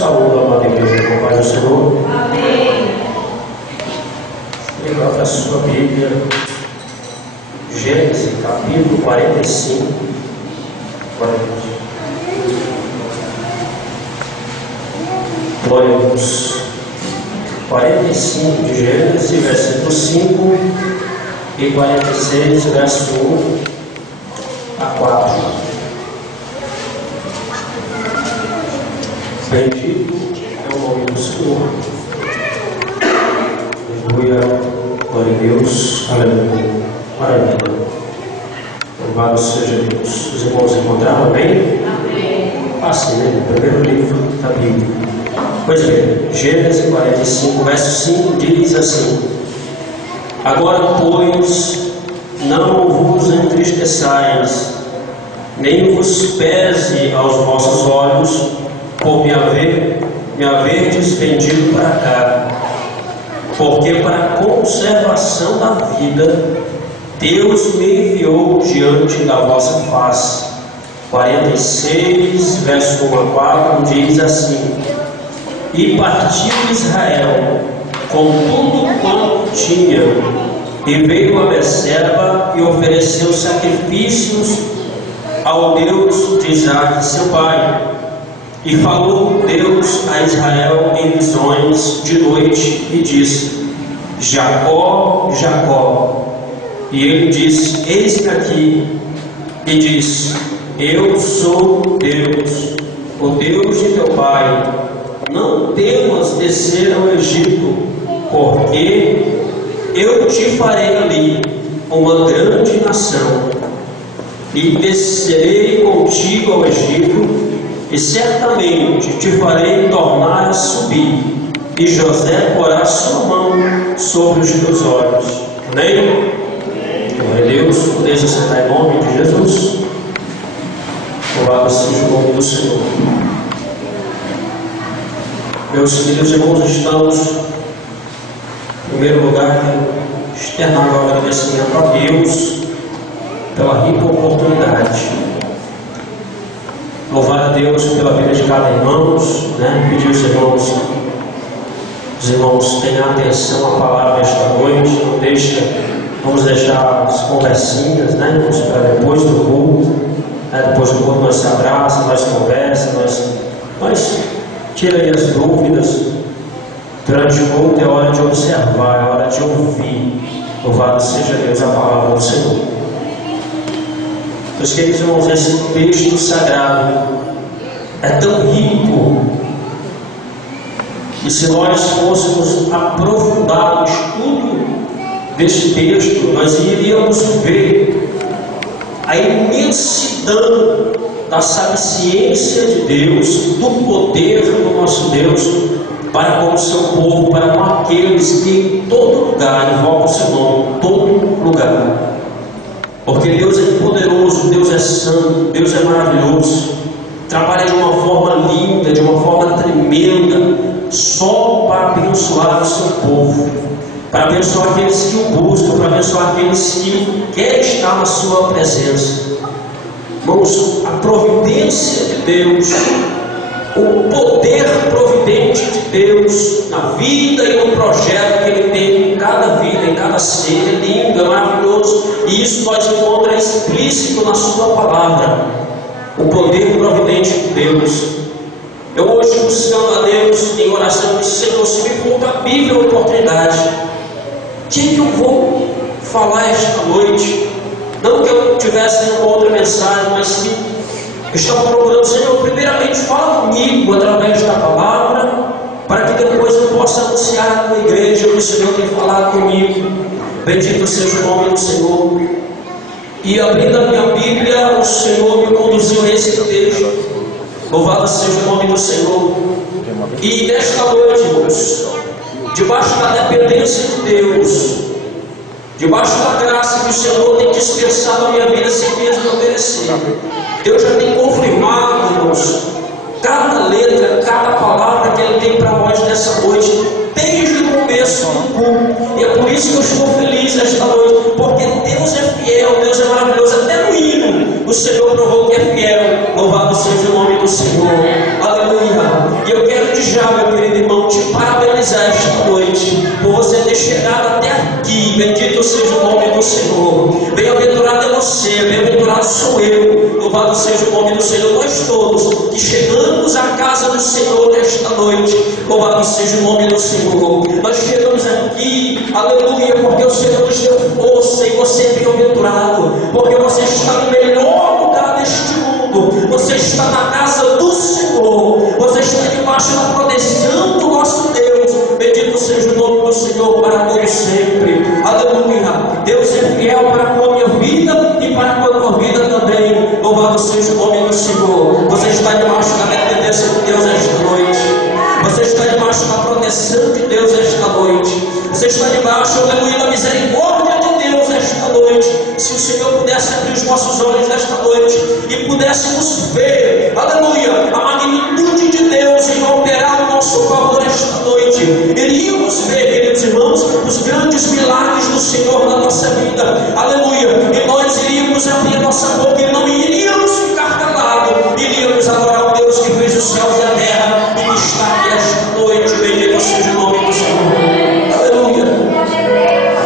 Saúde, amada igreja, com a paz do Senhor. Amém. Legal para a sua Bíblia, Gênesis capítulo 45. Glória a Deus. 45 de Gênesis, versículo 5 e 46, verso 1 a 4. Bendito é o nome do Senhor. Aleluia. Glória a Deus. Aleluia. Maravilha. Louvado seja Deus. Os irmãos encontraram, amém? Amém. Assim, né? O primeiro livro da Bíblia. Pois bem, Gênesis 45, verso 5 diz assim: Agora, pois, não vos entristeçais, nem vos pese aos vossos olhos, por me haverdes vendido para cá, porque para a conservação da vida Deus me enviou diante da vossa face. 46, verso 1 a 4 diz assim: E partiu Israel com tudo quanto tinha, e veio a Berseba e ofereceu sacrifícios ao Deus de Isaque, seu pai. E falou Deus a Israel em visões de noite e disse: Jacó, Jacó. E ele disse: Eis-me aqui. E disse: Eu sou Deus, o Deus de teu pai. Não temas descer ao Egito, porque eu te farei ali uma grande nação. E descerei contigo ao Egito, e certamente te farei tornar a subir, e José porá sua mão sobre os teus olhos. Amém? Glória a Deus. Podeis sentar em nome de Jesus. Louvado seja o nome do Senhor. Meus queridos irmãos, estamos, em primeiro lugar, externar o agradecimento a Deus pela rica oportunidade. Louvar a Deus pela vida de cada irmão, pedir aos irmãos, os irmãos tenham atenção à palavra esta noite, não vamos deixar as conversinhas, vamos para depois do culto, depois do culto nós se abraçamos, nós conversamos, nós tira aí as dúvidas. Durante o culto é hora de observar, é hora de ouvir. Louvado seja Deus, a palavra do Senhor. Meus queridos irmãos, esse texto sagrado é tão rico, e se nós fôssemos aprofundar o estudo deste texto, nós iríamos ver a imensidão da sabiência de Deus, do poder do nosso Deus para com o seu povo, para com aqueles que em todo lugar invocam o seu nome, em todo lugar. Porque Deus é poderoso, Deus é santo, Deus é maravilhoso, trabalha de uma forma linda, de uma forma tremenda, só para abençoar o seu povo, para abençoar aqueles que o buscam, para abençoar aqueles que querem estar na sua presença. Irmãos, a providência de Deus, o poder providente de Deus na vida e no projeto que Ele tem em cada vida, em cada ser, é lindo, é maravilhoso, e isso nós encontramos explícito na Sua palavra, o poder providente de Deus. Eu hoje, buscando a Deus em oração, disse: Senhor, se me for cabível a oportunidade, o que eu vou falar esta noite? Não que eu tivesse nenhuma outra mensagem, mas que eu estava procurando, Senhor, primeiramente fala comigo através da palavra, para que depois eu possa anunciar na igreja o que o Senhor tem falado comigo. Bendito seja o nome do Senhor. E abrindo a minha Bíblia, o Senhor me conduziu a esse texto. Louvado seja o nome do Senhor. E nesta noite, irmãos, debaixo da dependência de Deus, debaixo da graça que o Senhor tem dispensado a minha vida sem mesmo eu merecer, Deus já tem confirmado, irmãos, cada letra, cada palavra que Ele tem para nós nessa noite, desde o começo do culto. E é por isso que eu estou feliz esta noite, porque Deus é fiel, Deus é maravilhoso. Até no hino o Senhor provou que é fiel. Louvado seja o nome do Senhor. Aleluia. E eu quero ter chegado até aqui. Bendito seja o nome do Senhor. Bem-aventurado é você, bem-aventurado sou eu. Louvado seja o nome do Senhor. Nós todos que chegamos à casa do Senhor nesta noite, louvado seja o nome do Senhor. Nós chegamos aqui, aleluia, porque o Senhor nos deu força e você é bem-aventurado, porque você está no melhor lugar deste mundo. Você está na casa do Senhor, você está debaixo da proteção do nosso Deus. Bendito seja o nome do Senhor para todos sempre. Aleluia. Deus é fiel para com a minha vida e para com a tua vida também. Louvado seja o nome do Senhor. Você está debaixo da dependência de Deus esta noite. Você está debaixo da proteção de Deus esta noite. Você está debaixo, aleluia, da misericórdia de Deus esta noite. Se o Senhor pudesse abrir os nossos olhos nesta noite e pudéssemos ver, aleluia, a magnitude de Deus em operar o nosso favor esta noite, iríamos ver, queridos irmãos, os grandes milagres do Senhor na nossa vida, aleluia, e nós iríamos abrir a nossa boca e não iríamos ficar calados, iríamos adorar o Deus que fez os céus e a terra e que está aqui esta noite. Bendito seja o nome do Senhor. Aleluia.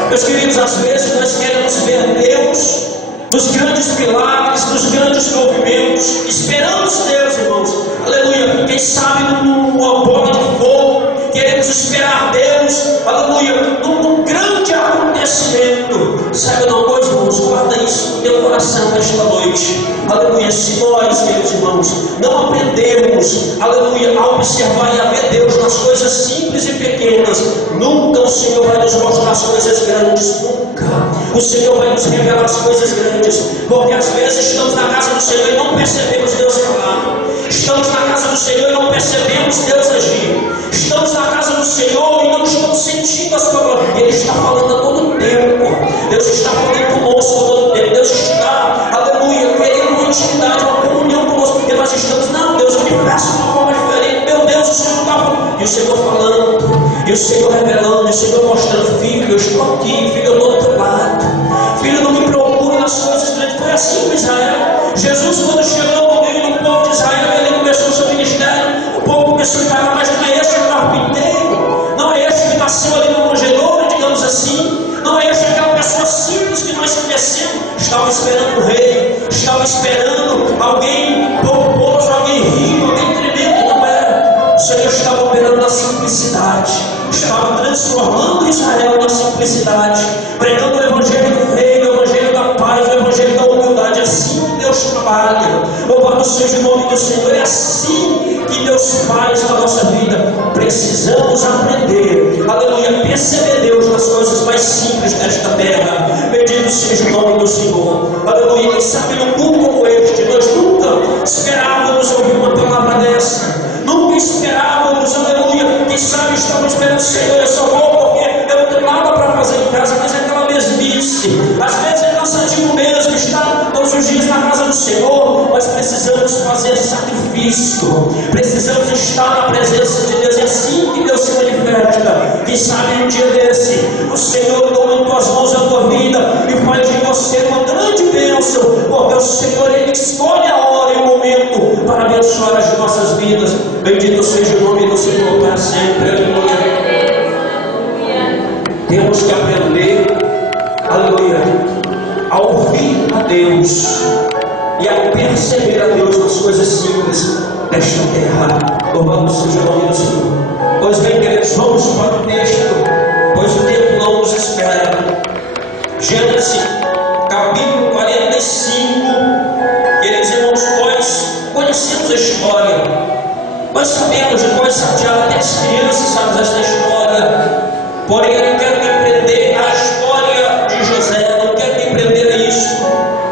Meus queridos, às vezes nós queremos ver Deus nos grandes milagres, nos grandes movimentos. Esperamos Deus, irmãos. Aleluia. Quem sabe numa bola de fogo. Queremos esperar Deus. Aleluia. Num grande acontecimento. Saiba de uma coisa, irmãos. Guarda isso no teu coração nesta noite. Aleluia. Se nós, meus irmãos, não aprendemos, aleluia, a observar e a ver Deus nas coisas simples e pequenas, nunca o Senhor vai nos mostrar as coisas grandes. Nunca. O Senhor vai nos revelar as coisas grandes. Porque às vezes estamos na casa do Senhor e não percebemos Deus falar. Estamos na casa do Senhor e não percebemos Deus agir. Estamos na casa do Senhor e não estamos sentindo a sua glória. Ele está falando a todo tempo. Deus está falando conosco a todo tempo. Deus está, aleluia, querendo uma intimidade, uma comunhão conosco. E nós estamos, não, Deus, eu me peço de uma forma diferente. Meu Deus, o Senhor está falando. E o Senhor falando, e o Senhor revelando, e o Senhor mostrando, filho, eu estou aqui, filho, eu estou do teu lado. Filho, não me procura nas coisas grandes. Foi assim com Israel. Jesus, quando chegou no meio do povo de Israel, ele começou o seu ministério. O povo começou a falar, mas não é este o carpinteiro, não é este que nasceu ali no manjedouro, digamos assim, não é este aquela pessoa simples que nós conhecemos. Estava esperando o rei, estava esperando alguém pomposo, alguém rico, alguém tremendo. Não era. O Senhor estava operando na simplicidade, estava transformando Israel na simplicidade, pregando o evangelho do reino, o evangelho da paz, o evangelho da humildade. É assim que Deus trabalha. Louvado seja o nome do Senhor. É assim que Deus faz na nossa vida. Precisamos aprender, aleluia, perceber Deus nas coisas mais simples desta terra. Bendito seja o nome do Senhor. Aleluia. Quem sabe num culto como este, nós nunca esperávamos ouvir uma palavra dessa. Nunca esperávamos, aleluia. Quem sabe estamos esperando o Senhor. Eu só vou porque eu não tenho nada para fazer em casa, mas é aquela mesmice. Às vezes é cansativo mesmo estar todos os dias na casa do Senhor, mas precisamos fazer sacrifício. Precisamos estar na presença de Deus. É assim que Deus se manifesta. Quem sabe um dia desse, o Senhor toma em tuas mãos a tua vida e faz de você uma grande bênção, porque o Senhor, Ele escolhe a hora e o momento para abençoar as nossas vidas. Bendito seja o nome do Senhor para sempre. Aleluia. Temos que aprender, aleluia, a ouvir a Deus e a perceber a Deus nas coisas simples desta terra. Louvado seja o nome do Senhor. Pois bem, queridos, vamos para o texto, pois o tempo não nos espera. Gênesis, capítulo 45. Queridos irmãos, nós conhecemos a história. Nós sabemos, depois até as crianças sabem esta história. Porém, eu não quero me prender à história de José, não quero me prender a isso.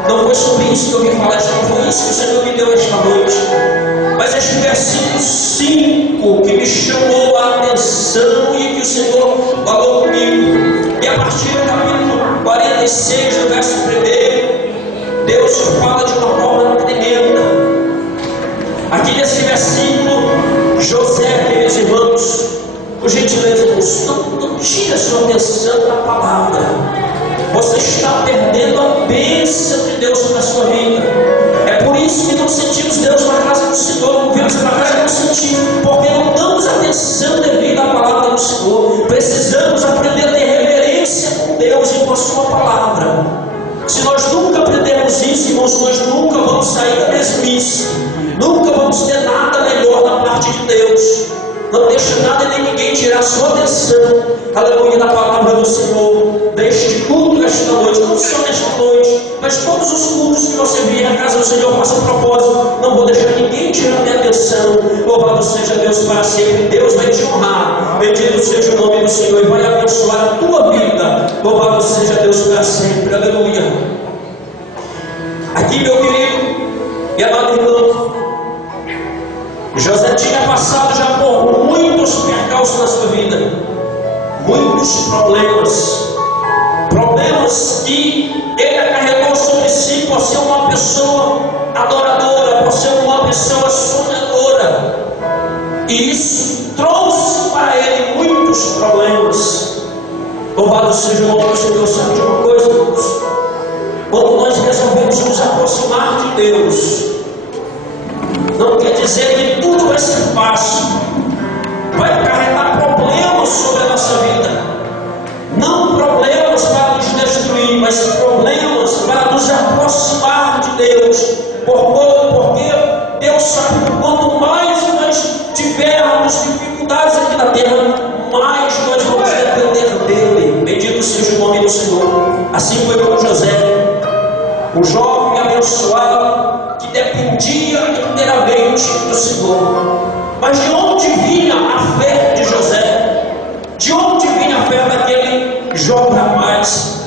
Não foi sobre isso que eu vim falar, não foi isso que o Senhor me deu esta noite. Mas este versículo 5 que me chamou a atenção e que o Senhor falou comigo. E a partir do capítulo 46, do verso 1, Deus fala de uma forma tremenda. Aqui nesse versículo, José, meus irmãos, por gentileza, não tire a sua atenção da palavra. Você está perdendo a bênção de Deus sobre a sua vida. É por isso que não sentimos Deus na casa do Senhor, não vemos para casa, não sentimos, porque não damos atenção devida à palavra do Senhor. Precisamos aprender a ter irmãos, nós nunca vamos sair da mesmice, nunca vamos ter nada melhor da parte de Deus. Não deixa nada nem ninguém tirar a sua atenção, aleluia, da palavra do Senhor, deste culto esta noite, não só nesta noite, mas todos os cultos que você vier à casa do Senhor, faça propósito, não vou deixar ninguém tirar minha atenção. Louvado seja Deus para sempre. Deus vai te honrar, bendito seja o nome do Senhor, e vai abençoar a tua vida. Louvado seja Deus para sempre, aleluia. Aqui, meu querido e amado irmão, José tinha passado já por muitos percalços na sua vida, muitos problemas que ele acarretou sobre si por ser uma pessoa adoradora, por ser uma pessoa sonhadora, e isso trouxe para ele muitos problemas. Louvado seja o nome do Senhor. Sabe de uma coisa, irmãos? Quando nós resolvemos nos aproximar de Deus, não quer dizer que tudo vai ser fácil, vai carregar problemas sobre a nossa vida, não problemas para nos destruir, mas problemas para nos aproximar de Deus, porque Deus sabe que quanto mais nós tivermos dificuldades aqui na terra, mais nós vamos depender dele. Bendito seja o nome do Senhor. Assim foi com José, um jovem abençoado que dependia inteiramente do Senhor. Mas de onde vinha a fé de José? De onde vinha a fé daquele jovem rapaz?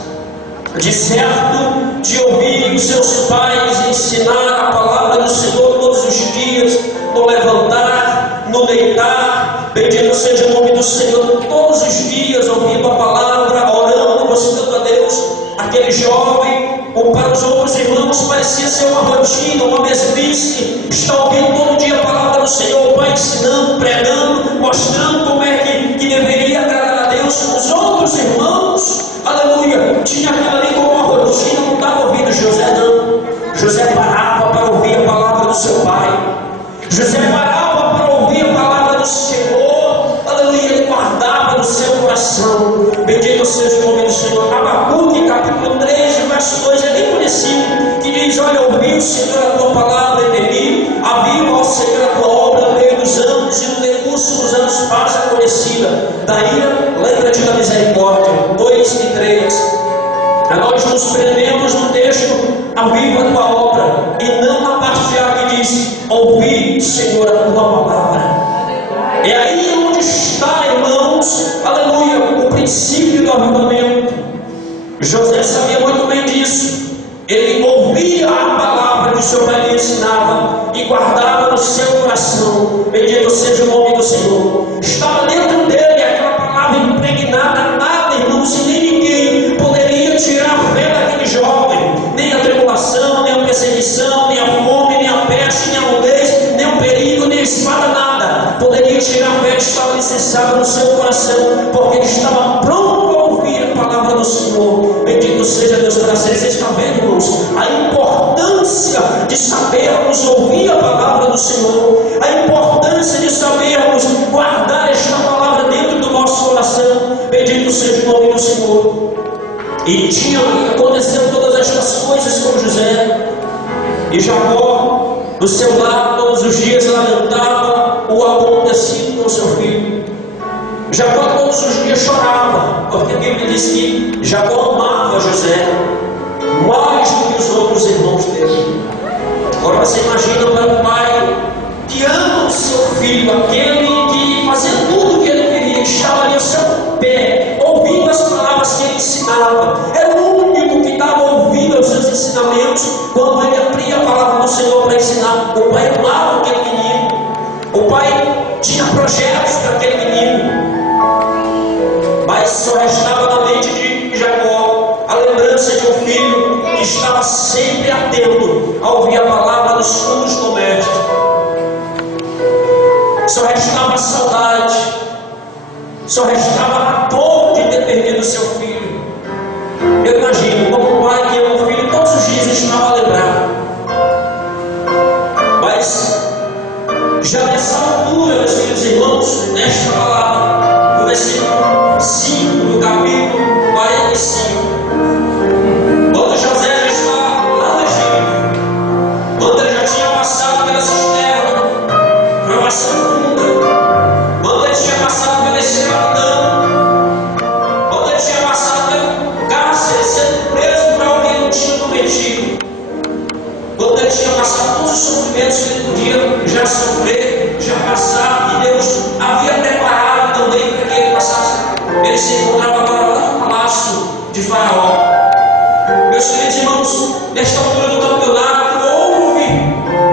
De certo, de ouvir os seus pais ensinar a palavra do Senhor todos os dias, no levantar, no deitar, bendito seja o nome do Senhor, todos os dias ouvindo a palavra, orando, buscando a Deus. Aquele jovem, ou para os outros irmãos, parecia ser uma rotina, uma mesmice. Está ouvindo todo dia a palavra do Senhor, o Pai ensinando, pregando, mostrando como é que deveria agradar a Deus. Os outros irmãos, aleluia, tinha aquilo ali como uma rotina, não estava ouvindo José, não. José parava para ouvir a palavra do seu pai. José parava para ouvir a palavra do Senhor, aleluia, ele guardava no seu coração. Bendito seja o nome do Senhor. Abacuque, capítulo 3, verso 2, é bem conhecido, que diz: olha, ouvi o Senhor a tua palavra e temi, aviva ao Senhor a tua obra no meio dos anos, e no decurso dos anos faz a conhecida. Daí, lembra-te da misericórdia. 2 e 3. Nós nos prendemos no texto, aviva a tua obra, e não na parte A que diz: ouvi, Senhor, a tua palavra. É aí onde está, irmãos, aleluia, o princípio do avivamento. José sabia muito bem disso. Ele ouvia a palavra que o seu pai lhe ensinava e guardava no seu coração. Bendito seja o nome do Senhor. Estava dentro dele aquela palavra impregnada. Nada, irmãos, e nem ninguém poderia tirar a fé daquele jovem. Nem a tribulação, nem a perseguição, nem a fome, nem a peste, nem a nudez, nem o perigo, nem a espada, nada poderia tirar a fé que estava alicerçada no seu coração, porque ele estava pronto a ouvir a palavra do Senhor. Bendito seja Deus para sempre. Você está vendo, irmãos, a importância de sabermos ouvir a palavra do Senhor, a importância de sabermos guardar esta palavra dentro do nosso coração. Bendito seja o nome do Senhor. E tinha acontecido todas estas coisas com José, e Jacó, do seu lado, todos os dias lamentava o acontecido com seu filho. Jacó todos os dias chorava, porque a Bíblia diz que Jacó amava José mais do que os outros irmãos dele. Agora você imagina para um pai que ama o seu filho, aquele que fazia tudo o que ele queria, estava ali ao seu pé, ouvindo as palavras que ele ensinava. Era o único que estava ouvindo os seus ensinamentos quando ele abria a palavra do Senhor para ensinar. O pai amava aquele menino, o pai tinha projetos para aquele menino, mas só restava na mente de Jacó a lembrança de um filho que estava sempre atento a ouvir a palavra dos fundos domésticos. Só restava a saudade, só restava a dor de ter perdido seu filho. Eu imagino como um pai que ama o filho todos os dias estava a lembrar. Mas já nessa altura, meus queridos irmãos, nesta palavra, no versículo 5 do capítulo 45, quando José está lá no Egito, nesta altura do campeonato, houve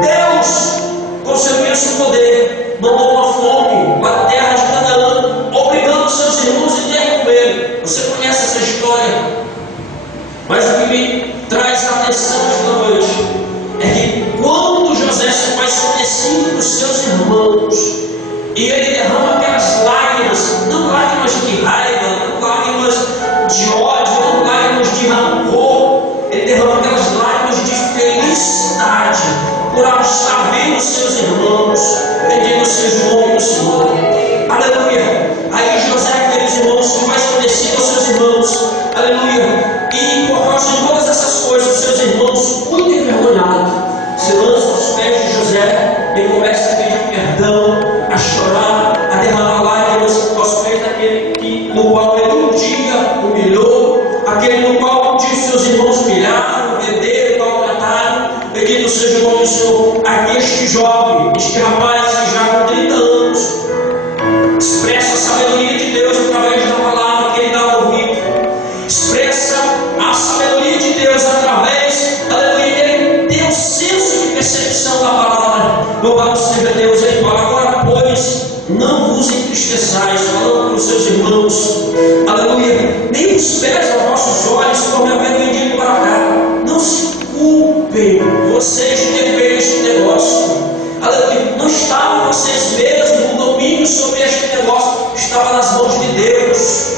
Deus, com seu imenso poder, mandou uma fome para a terra de Canaã, obrigando seus irmãos a ter comer. Você conhece essa história? Mas o que me traz a atenção esta noite é que quando José se faz conhecido para os seus irmãos, e ele derrama aquelas lágrimas, não lágrimas de raiva, não lágrimas de ódio, não lágrimas de rancor, ele derrama aquelas lágrimas de felicidade por estar vendo os seus irmãos, pedindo os seus nomes no Senhor. Aleluia! Aí José, aqueles irmãos, se faz conhecido aos seus irmãos, aleluia! E por causa de todas essas coisas, os seus irmãos, muito envergonhados, se lançam aos pés de José e começam a pedir perdão, a chorar, a derramar lágrimas aos pés daquele no qual ele um dia humilhou, aquele no qual um dia seus irmãos humilharam, venderam, maltrataram, pedindo o seu nome do Senhor. Aqui este jovem, este rapaz que já com 30 anos, expressa a sabedoria de Deus através da palavra que ele dá ouvido, expressa a sabedoria de Deus através, aleluia, ele tem um senso de percepção da palavra. Louvado seja Deus. Ele fala: agora, pois, não vos entristeçais, falando para os seus irmãos, aleluia, nem os pés aos vossos olhos por me haver vendido para cá. Não se culpem vocês de ter feito este negócio, aleluia. Não estavam vocês mesmos, o domínio sobre este negócio estava nas mãos de Deus.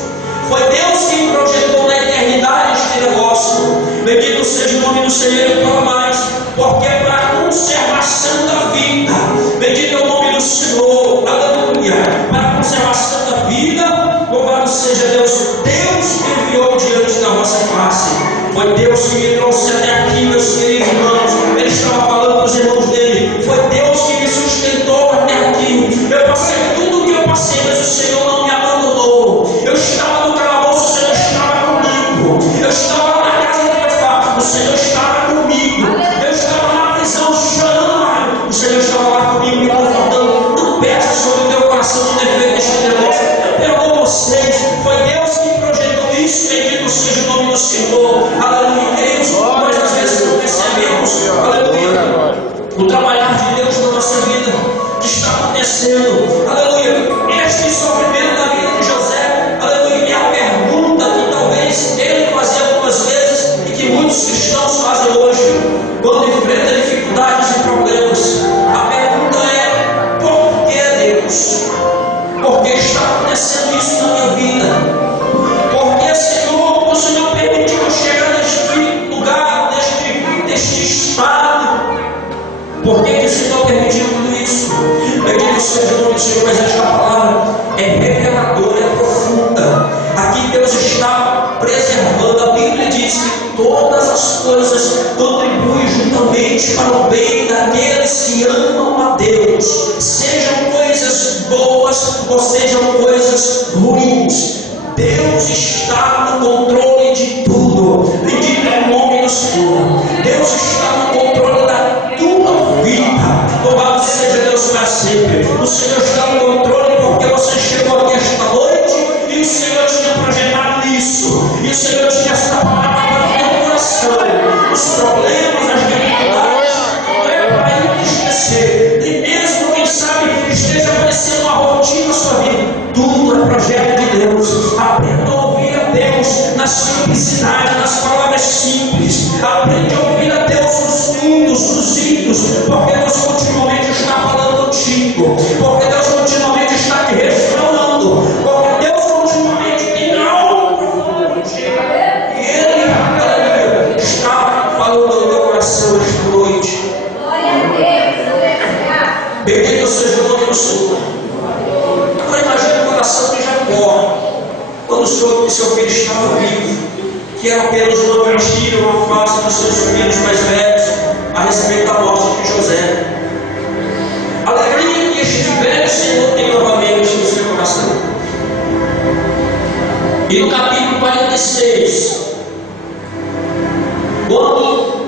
Foi Deus quem projetou na eternidade este negócio. Bendito seja o nome do Senhor por mais, porque é para a conservação da vida. Bendito é o nome do Senhor, aleluia. Para a conservação da vida, louvado seja Deus. Deus me enviou diante da vossa face. Foi Deus que me trouxe até aqui, meus queridos irmãos. Ele estava falando para os irmãos dele. Foi Deus que me sustentou até aqui. Eu passei tudo o que eu passei, mas o Senhor não me abandonou. Eu estava no calabouço, o Senhor estava comigo. Eu estava na casa do meu pai, o Senhor estava comigo. Eu estava na prisão chorando, o Senhor estava lá comigo me confortando. Não peça sobre o teu coração de ter feito este negócio. Perdoa vocês. Foi Deus que projetou isso. Bendito seja o nome do Senhor. Aleluia. Queridos, nós às vezes não percebemos, aleluia, o trabalhar de Deus na nossa vida que está acontecendo. Aleluia. Este sofrimento da vida de José, aleluia, é a pergunta que talvez ele fazia algumas vezes e que muitos cristãos fazem hoje quando enfrentam dificuldades e problemas. A pergunta é: por que Deus? Por que está acontecendo isso na minha vida? Por que, Senhor, o Senhor permitiu eu chegar neste lugar, neste estado? Por que o Senhor permitiu tudo isso? Bendito seja o nome do Senhor, mas esta palavra é reveladora, é profunda. Aqui Deus está preservando. A Bíblia diz que todas as coisas contribuem juntamente para o bem daqueles que amam a Deus, sejam coisas boas ou sejam coisas ruins. Deus está no controle de tudo. Bendito é o nome do Senhor. Deus está no controle da tua vida. Louvado seja Deus para sempre. O Senhor está no controle porque você chegou aqui esta noite e o Senhor tinha projetado isso. E o Senhor tinha esta palavra para o teu coração. Os problemas, as dificuldades, não é para esquecer. E mesmo, quem sabe, esteja aparecendo uma rotina na sua vida, tudo é projeto de Deus. Aprenda a ouvir a Deus na simplicidade, nas palavras simples. Aprende a ouvir a Deus nos fundos, nos hinos, porque Deus continuamente está falando contigo, porque Deus continuamente está te restaurando, porque Deus continuamente tem algo profundo contigo. E Ele, aleluia, está falando no teu coração esta noite. Bendito seja o nome do Senhor. Agora imagine o coração de Jacó, quando soube que seu filho estava vivo, que era apenas uma mentira, uma farsa dos seus filhos mais velhos a respeito da morte de José. A alegria que este velho Senhor tem novamente no seu coração. E no capítulo 46, quando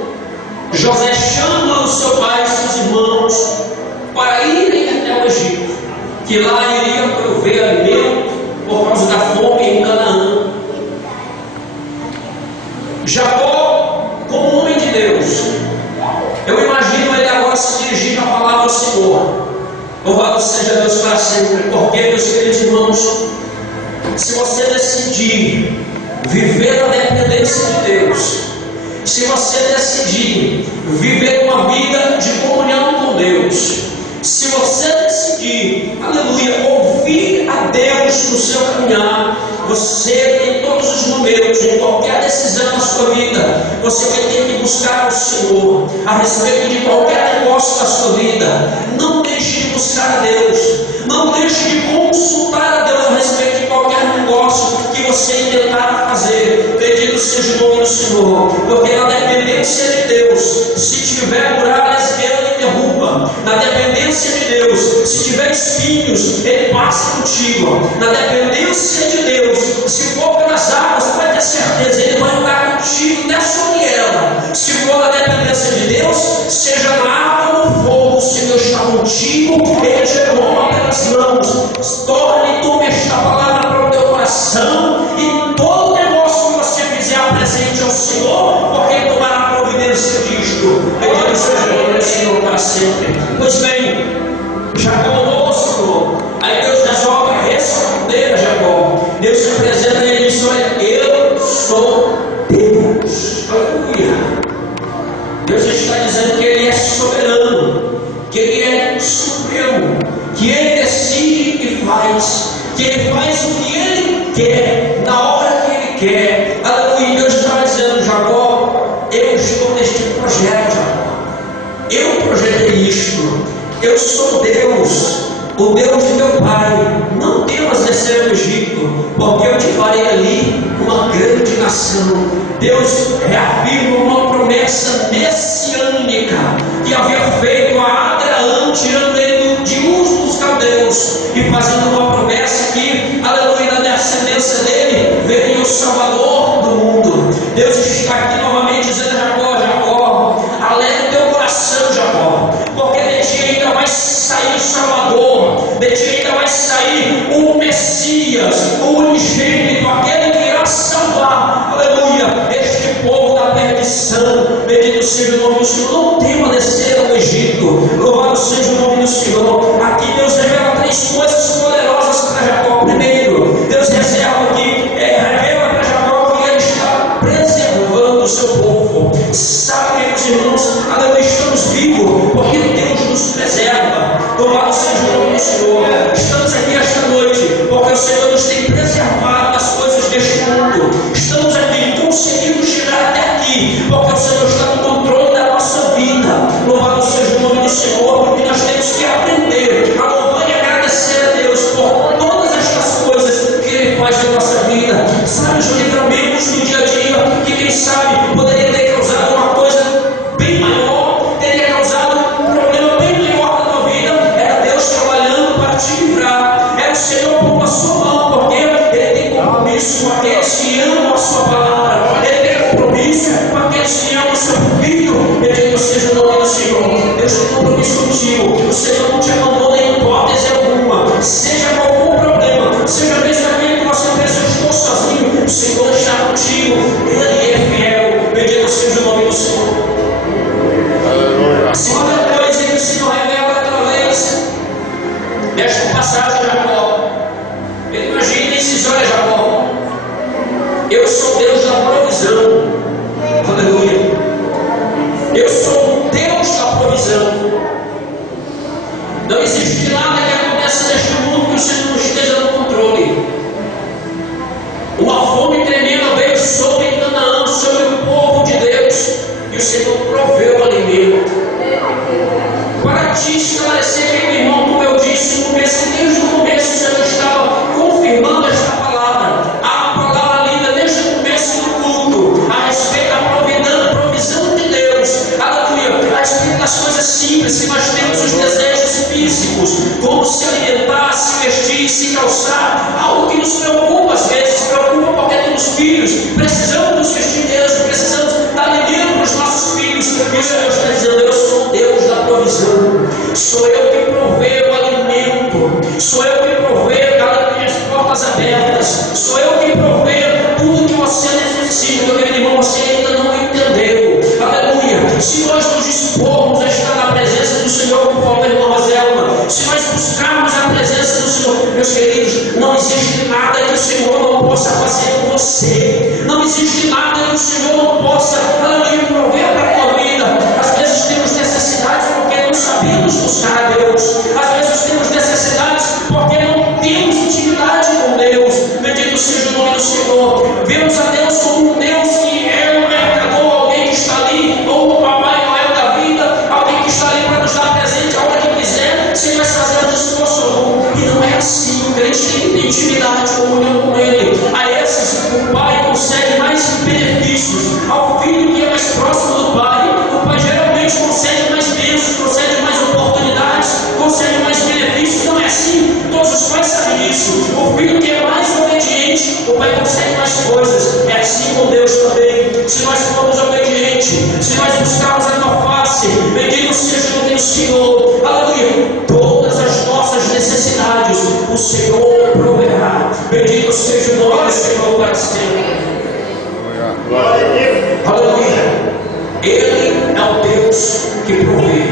José chama o seu pai e seus irmãos para irem até o Egito, que lá iria prover alimento por causa da fome em Canaã. Jacó, como homem de Deus, Senhor. Louvado seja Deus para sempre. Porque, meus queridos irmãos, se você decidir viver na dependência de Deus, se você decidir viver uma vida de comunhão com Deus, se você decidir, aleluia, ouvir a Deus no seu caminhar, você, em todos os momentos, em qualquer decisão na sua vida, você vai ter que buscar o Senhor a respeito de qualquer negócio da sua vida. Não deixe de buscar a Deus, não deixe de consultar a Deus a respeito de qualquer negócio que você intentar fazer. Bendito seja o nome do Senhor, porque na dependência de Deus, se tiver muralhas, Ele derruba. Na dependência de Deus, se tiver espinhos, Ele passa contigo. Na dependência de Deus, se for pelas águas, você vai ter certeza, Ele vai andar contigo até sobre ela. Se for na dependência de Deus, seja na água ou no fogo, se Deus está contigo, Ele te toma pelas mãos. Torne tu esta palavra para o teu coração, e todo negócio que você fizer apresente ao Senhor, porque Ele tomará providência disto. Bendito seja o nome do Senhor para sempre. Pois bem, Jacó amou o Senhor. Aí Deus resolve responder a Jacó. Deus se apresenta e ele diz: olha, eu sou Deus. Aleluia. Deus está dizendo que Ele é soberano, que Ele é supremo, que Ele decide e faz, que Ele faz o que Ele quer, na hora que Ele quer. Aleluia. Deus está dizendo: Jacó, eu estou neste projeto, Jacó. Eu projetei isto. Eu sou Deus, o Deus de teu pai. Não temas descer ao Egito, porque eu te farei ali uma grande nação. Deus reafirma uma promessa messiânica que havia feito a Abraão, tirando ele de Ur dos Caldeus e fazendo uma promessa que, aleluia, na descendência dele veria o Salvador do mundo. Deus está aqui novamente dizendo: Jacó, Jacó, alegra o teu coração, Jacó, porque de ti ainda vai sair o Salvador, de ti ainda vai sair o Messias, o unigênito, aquele que irá salvar, aleluia, este povo da perdição. Bendito seja o nome do Senhor. Não tema descer ao Egito. Louvado seja o nome do Senhor. Aqui Deus revela três coisas poderosas para Jacó. Primeiro, Deus revela para Jacó que Ele está preservando o seu povo. Sabe, meus irmãos, aleluia, estamos vivos porque Deus nos preserva. Louvado seja o nome do Senhor. Estamos aqui esta noite porque o Senhor nos tem preservado das coisas deste mundo. Estamos aqui, conseguimos chegar até aqui porque o Senhor está no controle da nossa vida. Louvado seja o nome do Senhor, porque nós temos que aprender a louvar e agradecer a Deus por todas estas coisas que Ele faz na nossa vida. Sabe, os livramentos do dia a dia que, quem sabe, poderia ter causado uma coisa bem maior, teria causado um problema bem maior na tua vida. Era Deus trabalhando para te livrar. Era o Senhor pondo a sua mão, porque Ele tem compromisso com aqueles que amam a sua palavra. Ele tem compromisso com aqueles que amam o seu filho. Bendito seja o nome do Senhor. Deus tem compromisso contigo. O Senhor não te abandona em hipótese alguma. Seja qual for o problema, seja mesmo aquele que você pensa: eu estou sozinho, o Senhor está contigo. Ele é fiel. Bendito seja o nome do Senhor. A segunda coisa que o Senhor revela através desta passagem de Jacó. Ele imagina e diz: olha, Jacó, eu sou Deus da provisão. Aleluia. Eu sou o Deus da provisão. Não existe nada que aconteça neste mundo que o Senhor não esteja no controle. Uma fome tremenda veio sobre Canaã, sobre o povo de Deus, e o Senhor proveu o alimento. Para te esclarecer, meu irmão, como eu disse no começo, desde o começo o Senhor estava confirmando esta palavra. A palavra lida desde o começo do culto, a respeito da provisão de Deus. Aleluia. A respeito das coisas simples que nós temos, os desejos físicos, como se alimentar, se vestir, se calçar, algo que nos preocupa às vezes, preocupa porque temos filhos, precisamos nos vestir mesmo, precisamos dar alimento para os nossos filhos. E o Senhor está dizendo: eu sou Deus da provisão, sou eu que proveio o alimento, sou eu que proveio as portas abertas, sou eu que proveio tudo que você necessita. Meu irmão, você ainda não entendeu. Aleluia. Se nós nos dispormos a estar na presença do Senhor, conforme o irmão José você. Não existe nada que o Senhor não possa, aleluia, prover para a tua vida. Às vezes temos necessidades porque não sabemos buscar a Deus. Às vezes temos necessidades porque não temos intimidade com Deus. Bendito seja o nome do Senhor. Vemos a Deus como um Deus que é um mercador, alguém que está ali, ou o Papai Noel da vida, alguém que está ali para nos dar presente a hora que quiser, sem nós fazermos esforço algum. E não é assim. O crente tem que ter intimidade, comunhão com Ele. A esses, o Pai concede mais benefícios. Ao filho que é mais próximo do Pai, o Pai geralmente concede mais bênçãos, concede mais oportunidades, concede mais benefícios. Não é assim. Todos os pais sabem disso. O filho que é mais obediente, o Pai concede mais coisas. É assim com Deus também. Se nós formos obedientes, se nós buscarmos a tua face, bendito seja o nome do Senhor. Aleluia. Todas as nossas necessidades, o Senhor proverá. Bendito seja o nome do Senhor para sempre. Aleluia. Ele é o Deus que provê.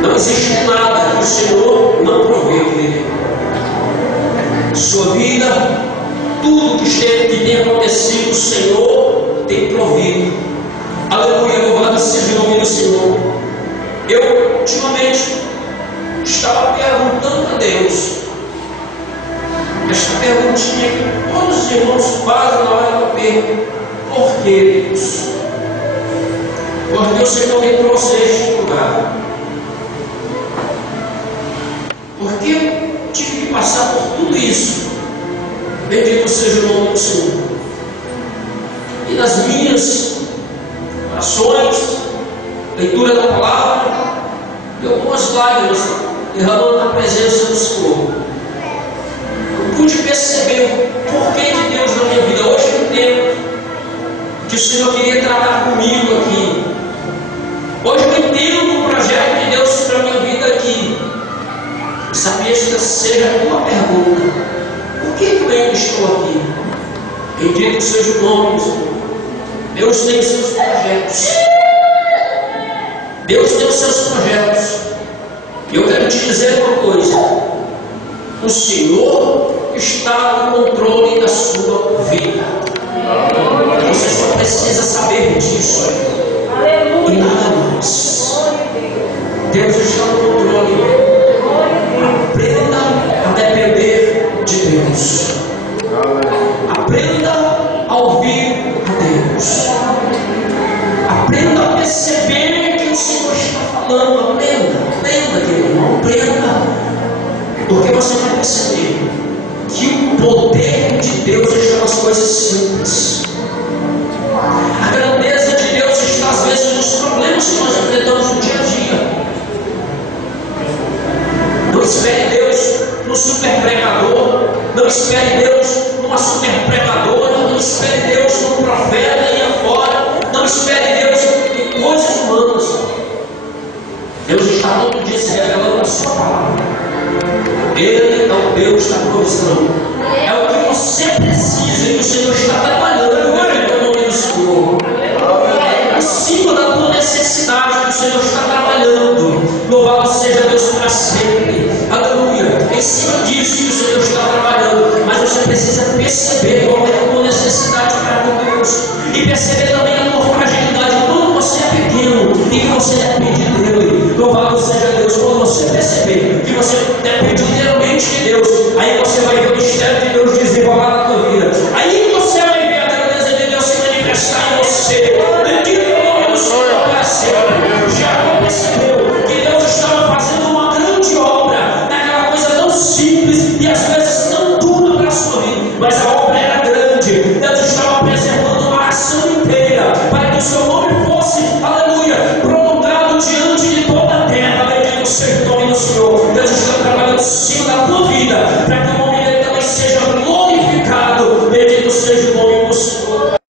Não existe nada que o Senhor não provê, querido. Sua vida, tudo que tem acontecido, o Senhor tem provido. Aleluia, louvado seja o nome do Senhor. Eu, ultimamente, estava perguntando a Deus esta perguntinha que todos os irmãos fazem na hora da pergunta: por que Deus? Porque o Senhor me trouxe a este lugar. Porque eu tive que passar por tudo isso. Bendito seja o nome do Senhor. E nas minhas orações, leitura da palavra, e algumas lágrimas derramando na presença do Senhor, eu pude perceber o porquê de Deus na minha vida. Hoje eu entendo que o Senhor queria tratar comigo aqui. Hoje eu entendo o projeto de Deus para a minha vida aqui. Sabia que seja a tua pergunta: por que eu ainda estou aqui? Bendito seja o nome do Senhor. Deus tem seus projetos. Deus tem os seus projetos. E eu quero te dizer uma coisa: o Senhor está no controle da sua vida. Você só precisa saber disso. E nada mais. Deus está no controle. Aprenda a depender de Deus. Aprenda a ouvir a Deus. Aprenda a perceber que o Senhor está falando. Aprenda, querido, aprenda. Porque você vai perceber que o poder de Deus está nas coisas simples. A grandeza de Deus está às vezes nos problemas que nós enfrentamos no dia a dia. Não espere Deus no super pregador, não espere Deus numa super pregadora, não espere Deus num profeta aí afora, não espere Deus em coisas humanas. Deus está todo dia se revelando na sua palavra. Ele é o Deus da provisão. É o que você precisa e o Senhor está trabalhando no nome do Senhor. Acima da tua necessidade, o Senhor está trabalhando. Louvado seja Deus para sempre. Aleluia. Em cima disso o Senhor está trabalhando. Mas você precisa perceber qual é a tua necessidade para com Deus. E perceber também a tua fragilidade. Quando você é pequeno e que você depende dele. Louvado seja Deus. Quando você perceber que você depende inteiramente de Deus, aí você vai ver o mistério de Deus desenrolar na tua vida. Aí você vai ver a grandeza de Deus se manifestar em você. Bendito é o nome do Senhor para sempre. Já percebeu que Deus estava fazendo uma grande obra naquela coisa tão simples e às vezes tão dura para a sua vida, mas a obra era grande. Deus estava preservando uma nação inteira para que o seu nome fosse, aleluia, prolongado diante de toda a terra. Bendito seja o nome do Senhor. Deus está trabalhando em cima da tua vida para que o nome dele também seja glorificado. Bendito seja o nome do Senhor.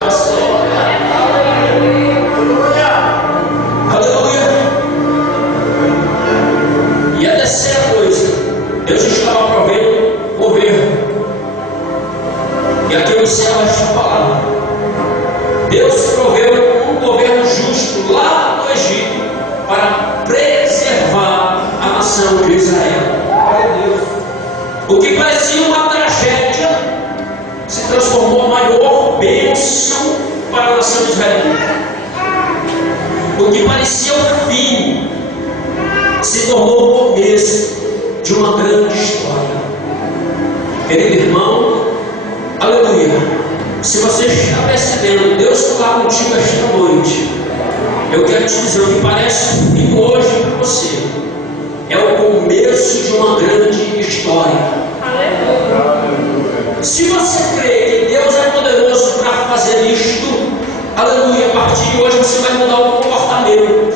Deus estava provendo governo. E aqui eu encerro esta palavra. Deus proveu um governo justo lá no Egito para preservar a nação de Israel. O que parecia uma tragédia se transformou a maior bênção para a nação de Israel. O que parecia o fim se tornou o começo de uma grande história. Querido irmão, aleluia. Se você está percebendo, Deus falar contigo esta noite, eu quero te dizer, o que parece um fim hoje para você é o começo de uma grande história. Se você crê que Deus é poderoso para fazer isto, aleluia, a partir de hoje você vai mudar o comportamento.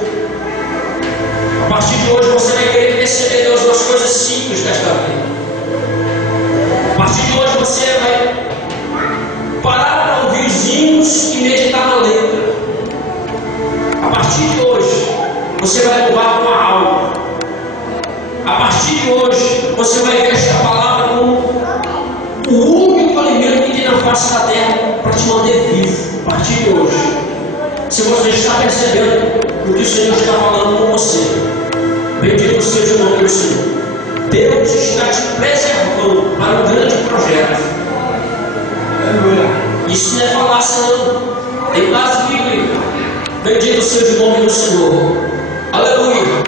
A partir de hoje você vai querer perceber Deus nas coisas simples desta vida. A partir de hoje você vai parar para ouvir os hinos e meditar na letra. A partir de hoje você vai louvar com a alma. A partir de hoje você vai ver esta palavra como o único alimento que tem na face da terra para te manter vivo. A partir de hoje, se você está percebendo o que o Senhor está falando com você, bendito seja o nome do Senhor. Deus está te preservando para um grande projeto. Isso não é falácia, não. Tem base bíblica. Bendito seja o nome do Senhor. Aleluia.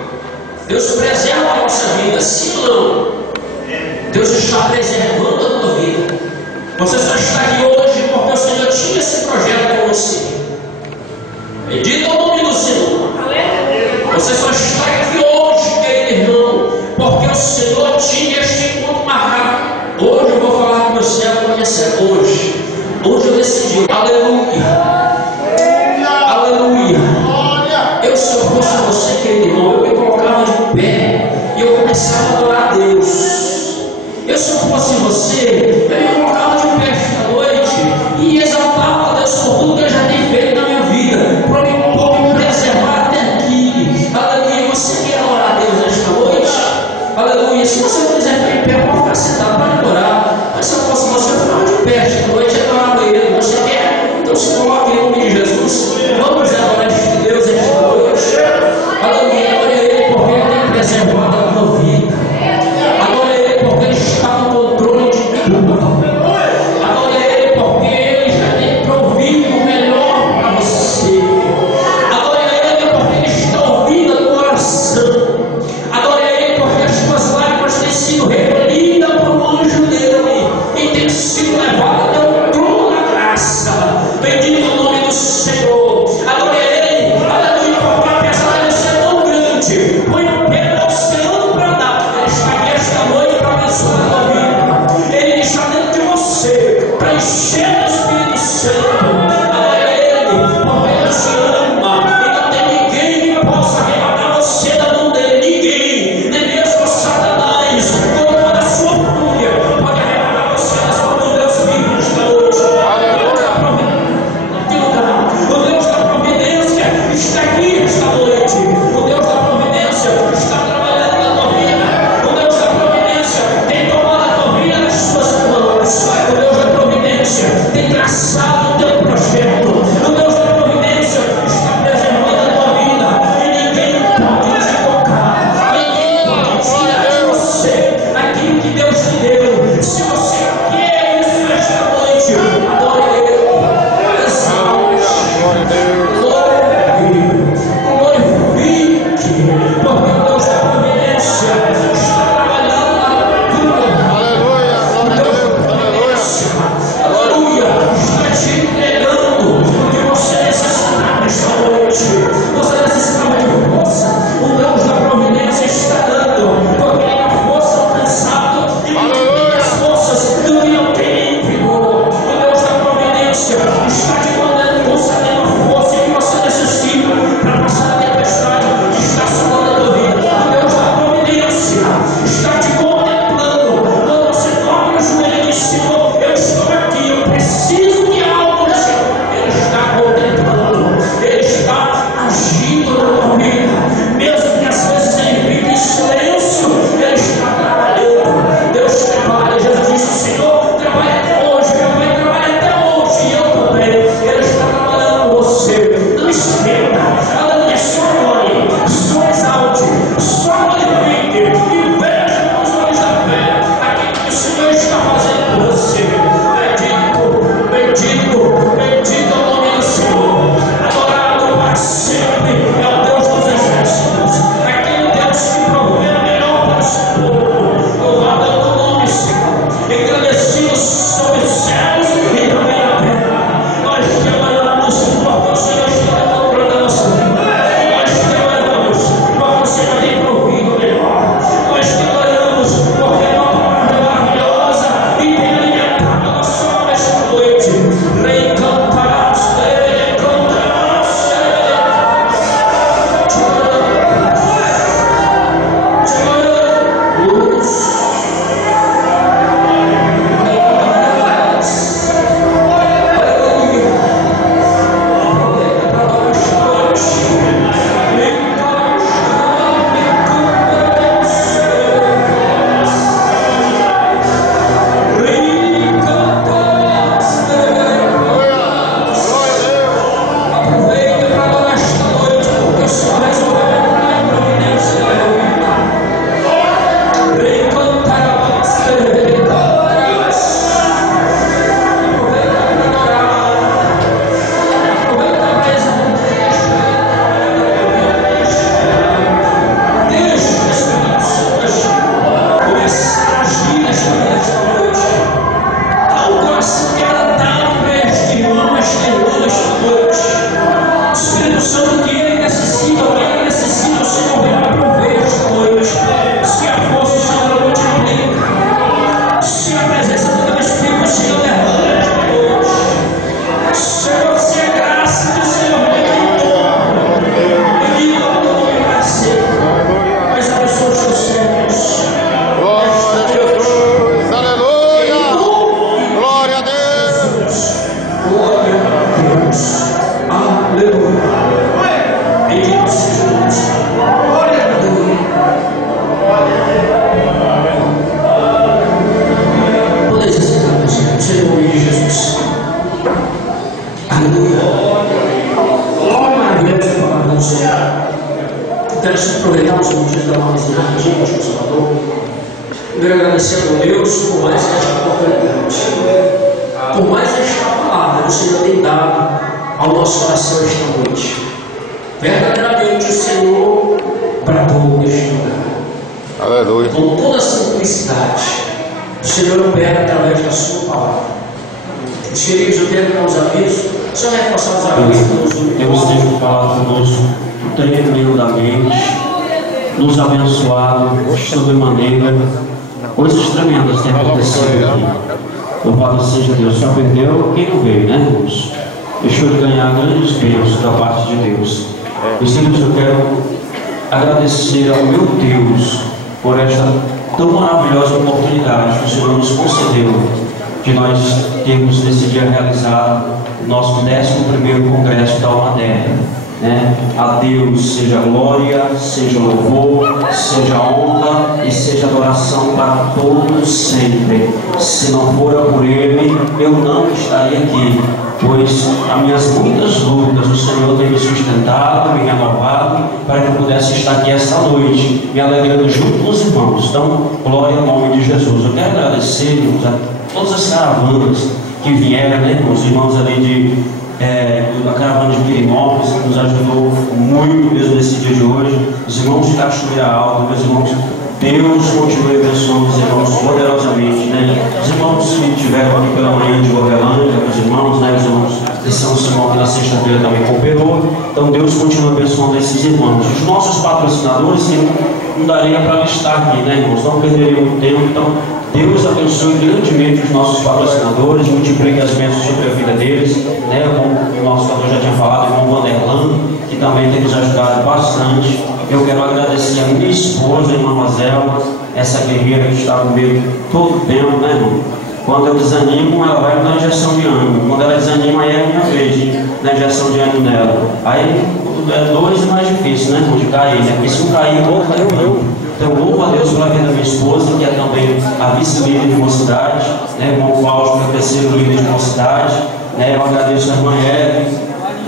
Deus preserva a nossa vida. Sim ou não? Deus está preservando a tua vida. Você só está aqui hoje porque o Senhor tinha esse projeto com você. Bendito é o nome do Senhor. Você só está aqui hoje, querido irmão, porque o Senhor tinha este encontro marcado. Hoje eu vou falar com meu céu conhecendo. Hoje eu decidi. Aleluia. Aleluia. Se eu fosse você, querido irmão, eu me colocava de pé e eu começava a adorar a Deus. Se eu fosse você, eu me colocava de pé esta noite e exaltava a Deus por tudo que Ele já tem feito na minha vida, para me preservar até aqui. Aleluia. Você quer adorar a Deus nesta noite? Aleluia. Se você quiser ficar em pé, pode ficar sentado para adorar. Mas se eu fosse você, eu ficava de pé esta noite e adorava Ele. Você quer? Então Glória a Deus. Aleluia. Bendito seja Deus. Aleluia. Podeis aceitar, meus irmãos, em nome de Jesus. Aleluia. Glória a Deus, palavra do Senhor. Quero aproveitar os minutos da mãozinha rapidinho, pastor Salvador. Eu quero agradecer a Deus por mais esta oportunidade, por mais esta palavra que o Senhor tem dado ao nosso coração esta noite. Verdadeiramente o Senhor bradou neste lugar. Aleluia. Com toda a simplicidade, o Senhor opera através da sua palavra. Os queridos, eu quero dar os avisos. O Senhor vai passar os avisos. Deus esteja falando conosco tremendamente, nos abençoado sobremaneira. Coisas tremendas têm acontecido aqui. Louvado seja Deus. Só perdeu quem não veio, né, irmãos? Deixou de ganhar grandes bênçãos da parte de Deus. Meus queridos, eu quero agradecer ao meu Deus por esta tão maravilhosa oportunidade que o Senhor nos concedeu de nós termos nesse dia realizado o nosso 11º Congresso da Almaterra. A Deus seja glória, seja louvor, seja honra e seja adoração para todos sempre. Se não fora por Ele, eu não estaria aqui, pois as minhas muitas lutas o Senhor tem me sustentado, me renovado, para que eu pudesse estar aqui esta noite, me alegrando junto com os irmãos. Então, glória ao nome de Jesus. Eu quero agradecer, irmãos, a todas as caravanas que vieram, né, irmãos? Os irmãos ali da caravana de Pirinópolis, que nos ajudou muito mesmo nesse dia de hoje. Os irmãos de Cachoeira Alta, meus irmãos, Deus continue abençoando os irmãos poderosamente, né? Os irmãos que estiveram aqui pela manhã de Govelândia, os irmãos, né? Os irmãos de São Simão, que na sexta-feira também cooperou. Então Deus continua abençoando esses irmãos. Os nossos patrocinadores, que não daria para listar aqui, né, irmãos? Não perderia muito tempo. Então Deus abençoe grandemente os nossos patrocinadores, multiplique as bênçãos sobre a vida deles, né? O nosso pastor já tinha falado, o irmão Vanderlan, que também tem nos ajudado bastante. Eu quero agradecer a minha esposa, a irmã Mazelma, essa guerreira que está comigo todo o tempo, né, irmão? Quando eu desanimo, ela vai na injeção de ânimo. Quando ela desanima, aí é a minha vez, na injeção de ânimo nela. Aí é dois é mais difícil, né, irmão, de cair, né? Porque se não cair, caiu. Então, louvo a Deus pela vida da minha esposa, que é também a vice-líder de mocidade, né? O irmão Cláudio, que é o terceiro líder de mocidade, né? Eu agradeço a irmã Eve,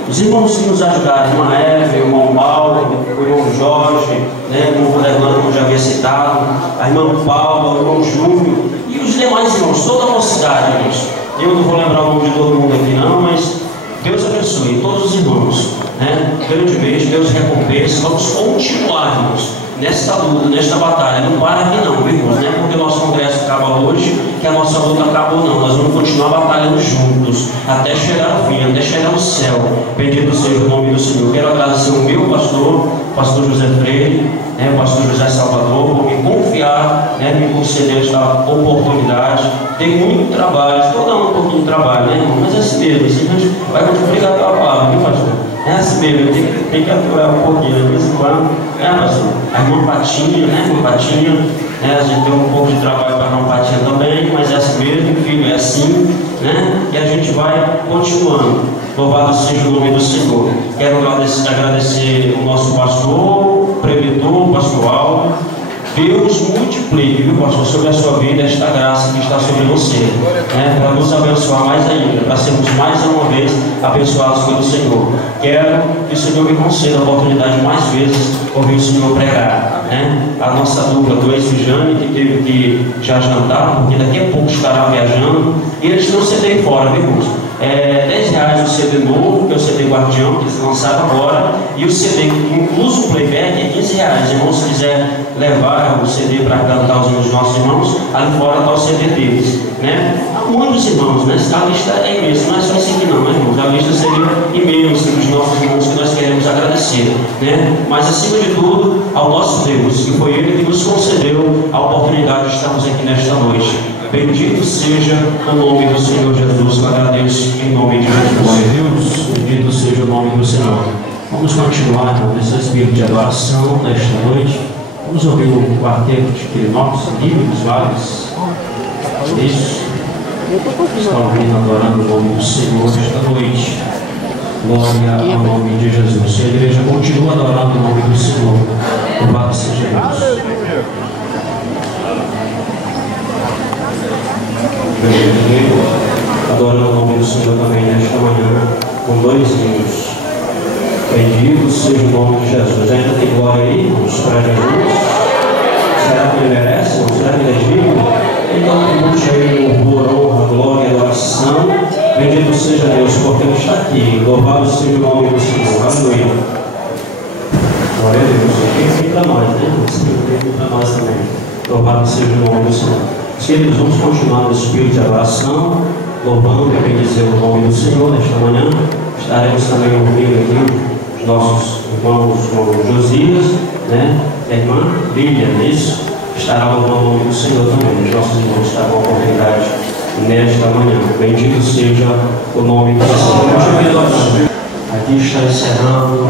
os irmãos que nos ajudaram, a irmã Eve, o irmão Paulo, o irmão Jorge, né? O irmão Vanderlan, como já havia citado, a irmã Paula, o irmão Júnior e os demais irmãos, toda a mocidade, irmãos. Eu não vou lembrar o nome de todo mundo aqui, não, mas Deus abençoe todos os irmãos, né? Grandemente, Deus recompense. Vamos continuar, irmãos, nesta luta, nesta batalha. Não para aqui não, irmãos, né? Porque o nosso congresso acaba hoje, que a nossa luta acabou não. Nós vamos continuar batalhando juntos, até chegar ao fim, até chegar ao céu. Bendito seja o nome do Senhor. Quero agradecer o meu pastor, pastor José Freire, né? O pastor José Salvador, por me confiar, né? Me conceder esta oportunidade. Tem muito trabalho, estou dando um pouquinho de trabalho, né, irmão? Mas é assim mesmo, assim, a gente vai multiplicar a palavra, viu, pastor? É assim mesmo, tem que aturar um pouquinho, de vez em quando, né, pastor? A irmã Patinha, né, irmã Patinha, né, a gente tem um pouco de trabalho para a irmã Patinha também, mas é assim mesmo, filho, é assim, né, e a gente vai continuando. Louvado seja o nome do Senhor. Quero agradecer o nosso pastor, prevedor, pastor Aldo. Deus multiplique, viu, pastor, sobre a sua vida esta graça que está sobre você, né, para nos abençoar mais ainda, para sermos mais uma vez abençoados pelo Senhor. Quero que o Senhor me conceda a oportunidade mais vezes ouvir o Senhor pregar, né? A nossa dupla do ex-Jane, que teve que já jantar, porque daqui a pouco estará viajando, e eles estão CD fora, viu, irmãos? R$10 o CD novo, que é o CD Guardião, que eles lançaram agora, e o CD, incluso o playback, é R$15. Irmão, se quiser levar o CD para cantar os nossos irmãos, ali fora está o CD deles, né? Há muitos irmãos, né? A lista é imensa, não é só esse aqui não, né, irmãos? A lista seria imensa dos nossos irmãos que nós queremos agradecer, né? Mas acima de tudo, ao nosso Deus, que foi Ele que nos concedeu a oportunidade de estarmos aqui nesta noite. Bendito seja o nome do Senhor Jesus, que eu agradeço em nome de Jesus. Bendito seja o nome do Senhor. Vamos continuar nesse espírito de adoração nesta noite. Vamos ouvir o quarteto de Pirinópolis, Livre dos Vales. Isso. estão vindo adorando o nome do Senhor esta noite. Glória ao nome de Jesus. E a igreja continua adorando o nome do Senhor. Louvado seja Deus. Adorando o nome do Senhor também nesta manhã, com 2 hinos. Bendito seja o nome de Jesus. Ainda tem glória aí, irmãos, para Jesus? Será que ele merece? Será que ele é digno? Então, puxa aí louvor, honra, glória, adoração. Bendito seja Deus, porque ele está aqui. Louvado seja o nome do Senhor. Aleluia. Glória a Deus. Quem vem para nós, né? Quem vem para nós também. Louvado seja o nome do Senhor. Queridos, vamos continuar no espírito de adoração, louvando e bendizendo o nome do Senhor nesta manhã. Estaremos também ouvindo aqui os nossos irmãos Josias, né? A irmã Lília, isso? Estará louvando o nome do Senhor também. Os nossos irmãos estarão com a oportunidade nesta manhã. Bendito seja o nome do Senhor. Aqui está encerrando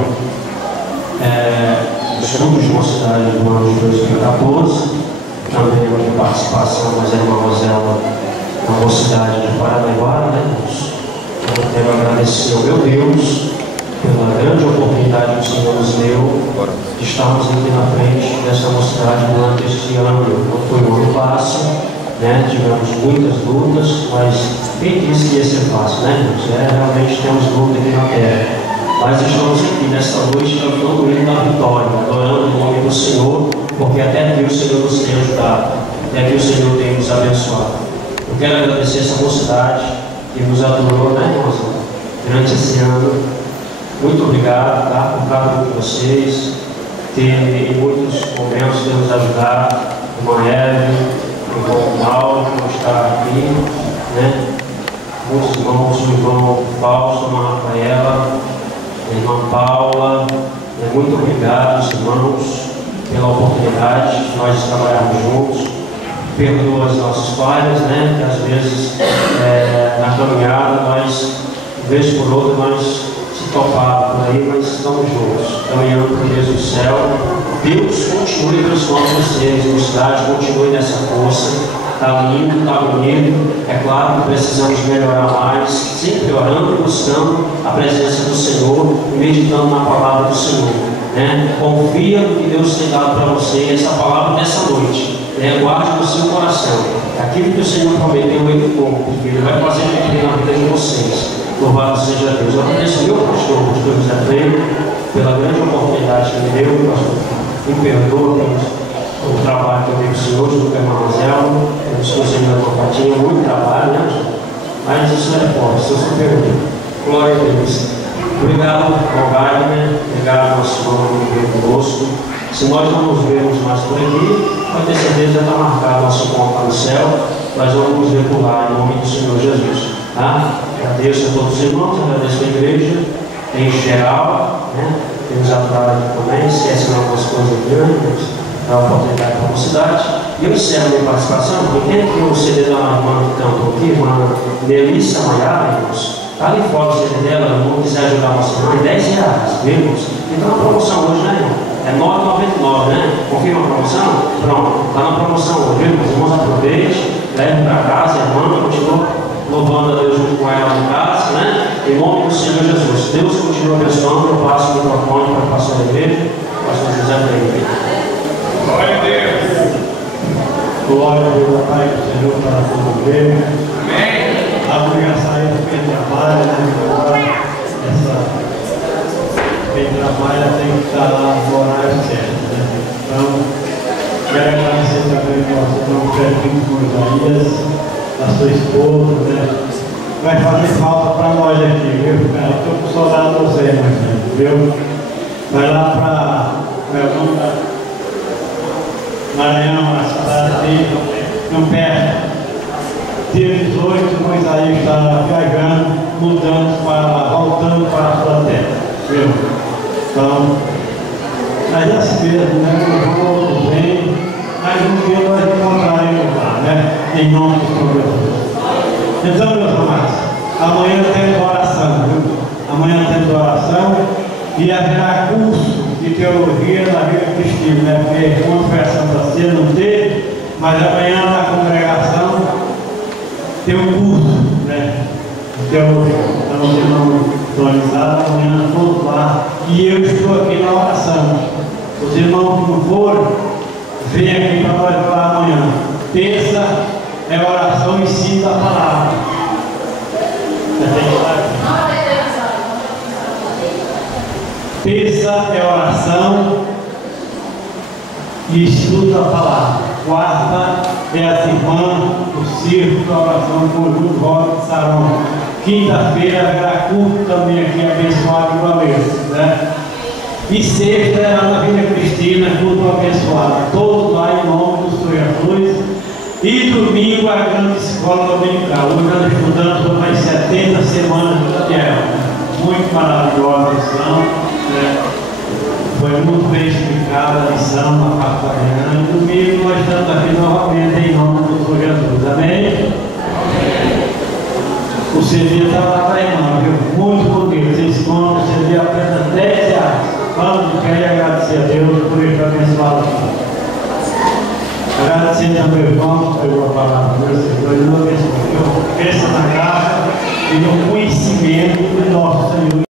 estudos de mocidade do ano de 2014. Também com participação da irmã Rosela na mocidade de Paranaguá, né? Eu quero agradecer ao meu Deus pela grande oportunidade que o Senhor nos deu de estarmos aqui na frente dessa mocidade durante este ano. Não foi um ano fácil, né? Tivemos muitas lutas, mas quem disse que ia ser fácil, né, irmãos? Realmente temos luta aqui na terra. Mas estamos aqui nesta noite cantando o hino da vitória, adorando o nome do Senhor, porque até aqui o Senhor nos tem ajudado, até aqui o Senhor tem nos abençoado. Eu quero agradecer essa mocidade que nos adorou, né, irmãos? Durante esse ano. Muito obrigado, tá? Por cada um de vocês, ter em muitos momentos de nos ajudar, o irmã Eve, o irmão Mauro, que está aqui, né? Muitos irmãos, o irmão Fausto, a irmã Rafaela, a irmã Paula, muito obrigado, irmãos, pela oportunidade de nós trabalharmos juntos. Perdoa as nossas falhas, né? Que às vezes na caminhada nós, de vez por outra, nós se topamos por aí, mas estamos juntos, caminhando para o mesmo céu. Deus continue abençoando vocês, a cidade continue nessa força. Está lindo, está bonito. É claro que precisamos melhorar mais, sempre orando e buscando a presença do Senhor e meditando na palavra do Senhor. Né? Confia no que Deus tem dado para você, essa palavra dessa noite. Né? Guarde no seu coração. Aquilo que o Senhor prometeu, Ele cumpre, porque Ele vai fazer cumprir na vida de vocês. Louvado seja Deus. Eu agradeço ao meu pastor, o pastor José Freire, pela grande oportunidade que me deu. Me perdoa o trabalho que eu dei para o Senhor, junto com a irmã Rosela, o Senhor ainda não tinha muito trabalho, né? Mas isso não é forte, isso é pergunta. Glória a Deus. Obrigado ao Wagner, obrigado ao nosso irmão que veio conosco. Se nós não nos vermos mais por aqui, vai ter certeza já está marcado nosso encontro lá no céu. Nós vamos nos ver por lá, em nome do Senhor Jesus. Tá? Agradeço a todos os irmãos, agradeço a igreja em geral, né? Temos ajudado aqui também, esquecem algumas coisas grandes, dá uma oportunidade para a cidade. E eu encerro a minha participação, porque tem aqui o CD da irmã que cantou aqui, irmã Melissa Maiara, irmãos. Está ali fora o CD dela, o irmão quiser ajudar a nossa irmã, é R$10, viu, irmãos? Então a promoção hoje, né, irmão? É R$9,99, né? Confirma a promoção? Pronto, está na promoção hoje, viu? Os irmãos aproveitem, levem para casa, a irmã continua louvando a Deus junto com ela em casa, né? Em nome do Senhor Jesus. Deus continua abençoando. Eu passo o microfone para o pastor da igreja, pastor José Freire. Glória a Deus. Glória a Deus, Pai, do Senhor, para toda a igreja. Amém. A obrigação de quem trabalha, né? Quem trabalha tem que estar lá no horário certo, né? Então, quero agradecer também ao nosso irmão Fredinho Isaías, a sua esposa, né? Vai fazer falta para nós aqui, viu? Eu estou com saudade de você, viu? Vai lá para Maranhão, a cidade aqui, não perde. Dia 18, o Isaías está viajando, voltando para a sua terra, viu? Então, mas é assim mesmo, né? O jogo vem, mas um dia nós encontraremos lá, né? Em nome do Senhor Jesus. Então, meus amados, amanhã temos oração, viu? Amanhã temos oração e haverá curso de teologia na Vida Cristina, né? Porque uma foi a Santa Ceia, não teve, mas amanhã na congregação tem um curso Então, irmão organizado, amanhã todos lá. E eu estou aqui na oração. Os irmãos que não foram, vem aqui para nós falar amanhã. Terça é oração e ensino da palavra. Terça é oração e estudo da palavra. Quarta é a irmã, o circo da oração com o Júlio Roque Sarão. Quinta-feira haverá culto também aqui abençoado com a mesa, né? E sexta é lá na Vila Cristina, culto abençoado. Todos lá em nome do Senhor Jesus. E domingo a grande escola dominical. Hoje nós estudamos sobre as 70 semanas de Daniel. Muito maravilhosa a lição, né? Foi muito bem explicada a lição na parte da manhã. E domingo nós estamos aqui novamente em nome do Senhor Jesus. Amém? O CD está lá para a irmã, viu? Muito bonito. Esse nome, o CD apenas R$10. Vamos querer agradecer a Deus por ele abençoado. Agradecer também ao irmão que pegou a palavra de Deus. Deus abençoe. Pensa na graça e no conhecimento de nosso Senhor.